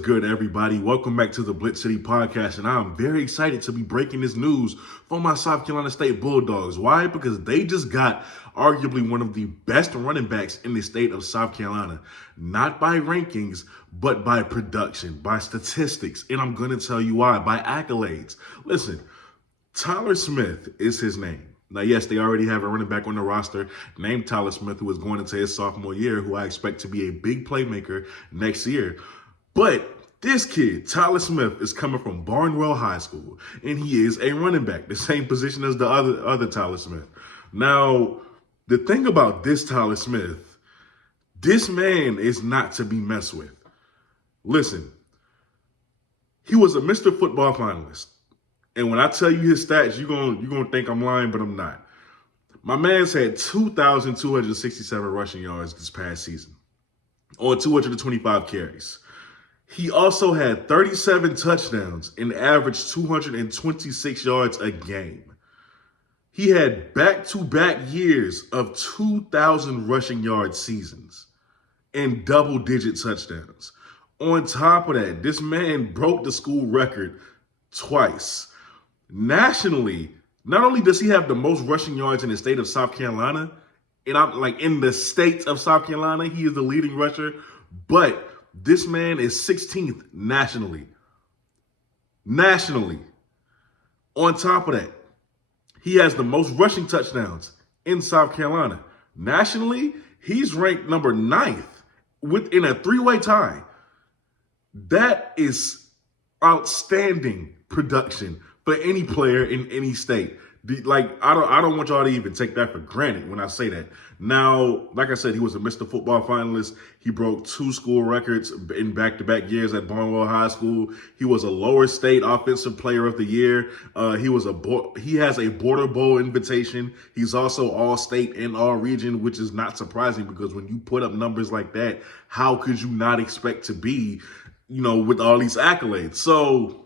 good, everybody? Welcome back to the BlitzCity Podcast, and I'm very excited to be breaking this news for my South Carolina State Bulldogs. Why? Because they just got arguably one of the best running backs in the state of South Carolina. Not by rankings, but by production, by statistics, and I'm going to tell you why, by accolades. Listen, Tyler Smith is his name. Now, yes, they already have a running back on the roster named Tyler Smith, who is going into his sophomore year, who I expect to be a big playmaker next year. But this kid, Tyler Smith, is coming from Barnwell High School, and he is a running back, the same position as the other Tyler Smith. Now, the thing about this Tyler Smith, this man is not to be messed with. Listen, he was a Mr. Football finalist. And when I tell you his stats, you're gonna think I'm lying, but I'm not. My man's had 2,267 rushing yards this past season on 225 carries. He also had 37 touchdowns and averaged 226 yards a game. He had back-to-back years of 2,000 rushing yard seasons and double-digit touchdowns. On top of that, this man broke the school record twice. Nationally, not only does he have the most rushing yards in the state of South Carolina, and I'm like in the state of South Carolina, he is the leading rusher, but this man is 16th nationally. On top of that, he has the most rushing touchdowns in South Carolina. Nationally, he's ranked number 9th within a three-way tie. That is outstanding production for any player in any state. I don't want y'all to even take that for granted when I say that. Now, like I said, he was a Mr. Football finalist. He broke 2 school records in back-to-back years at Barnwell High School. He was a lower state offensive player of the year. He has a Border Bowl invitation. He's also all-state and all-region, which is not surprising because when you put up numbers like that, how could you not expect to be, with all these accolades? So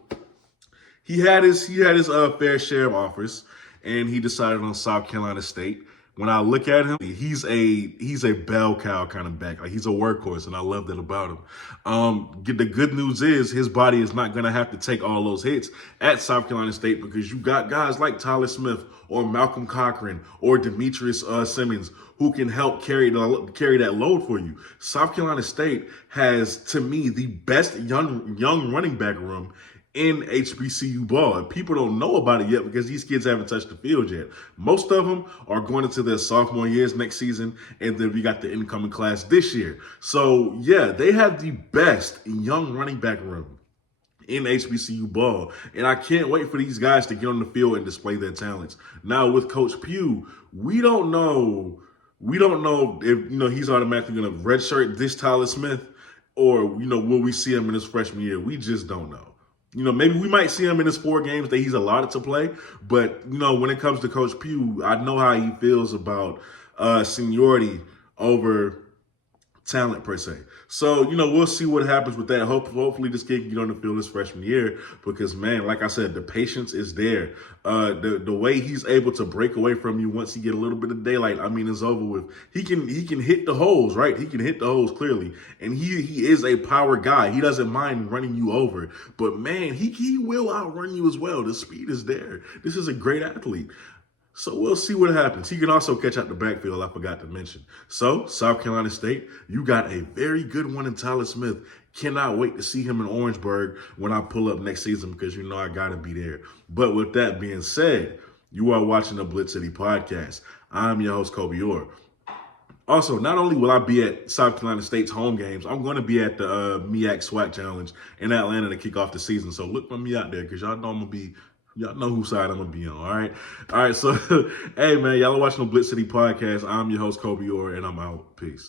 he had his fair share of offers, and he decided on South Carolina State. When I look at him, he's a bell cow kind of back. Like, he's a workhorse, and I love that about him. The good news is his body is not going to have to take all those hits at South Carolina State because you got guys like Tyler Smith or Malcolm Cochran or Demetrius Simmons who can help carry that load for you. South Carolina State has, to me, the best young running back room in HBCU ball. And people don't know about it yet because these kids haven't touched the field yet. Most of them are going into their sophomore years next season, and then we got the incoming class this year. So, yeah, they have the best young running back room in HBCU ball. And I can't wait for these guys to get on the field and display their talents. Now, with Coach Pugh, we don't know if, he's automatically going to redshirt this Tyler Smith or, will we see him in his freshman year? We just don't know. Maybe we might see him in his 4 games that he's allotted to play. But, when it comes to Coach Pugh, I know how he feels about seniority over talent, per se. So, we'll see what happens with that. Hopefully this kid can get on the field his freshman year because, man, like I said, the patience is there. The way he's able to break away from you once he get a little bit of daylight, it's over with. He can hit the holes, right? He can hit the holes clearly. And he is a power guy. He doesn't mind running you over. But, man, he will outrun you as well. The speed is there. This is a great athlete. So we'll see what happens. He can also catch out the backfield, I forgot to mention. So, South Carolina State, you got a very good one in Tyler Smith. Cannot wait to see him in Orangeburg when I pull up next season because I got to be there. But with that being said, you are watching the BlitzCity Podcast. I'm your host, Kobe Orr. Also, not only will I be at South Carolina State's home games, I'm going to be at the MEAC SWAC Challenge in Atlanta to kick off the season. So look for me out there because y'all know whose side I'm going to be on, all right? All right, so, hey, man, y'all are watching the BlitzCity Podcast. I'm your host, Kobe Orr, and I'm out. Peace.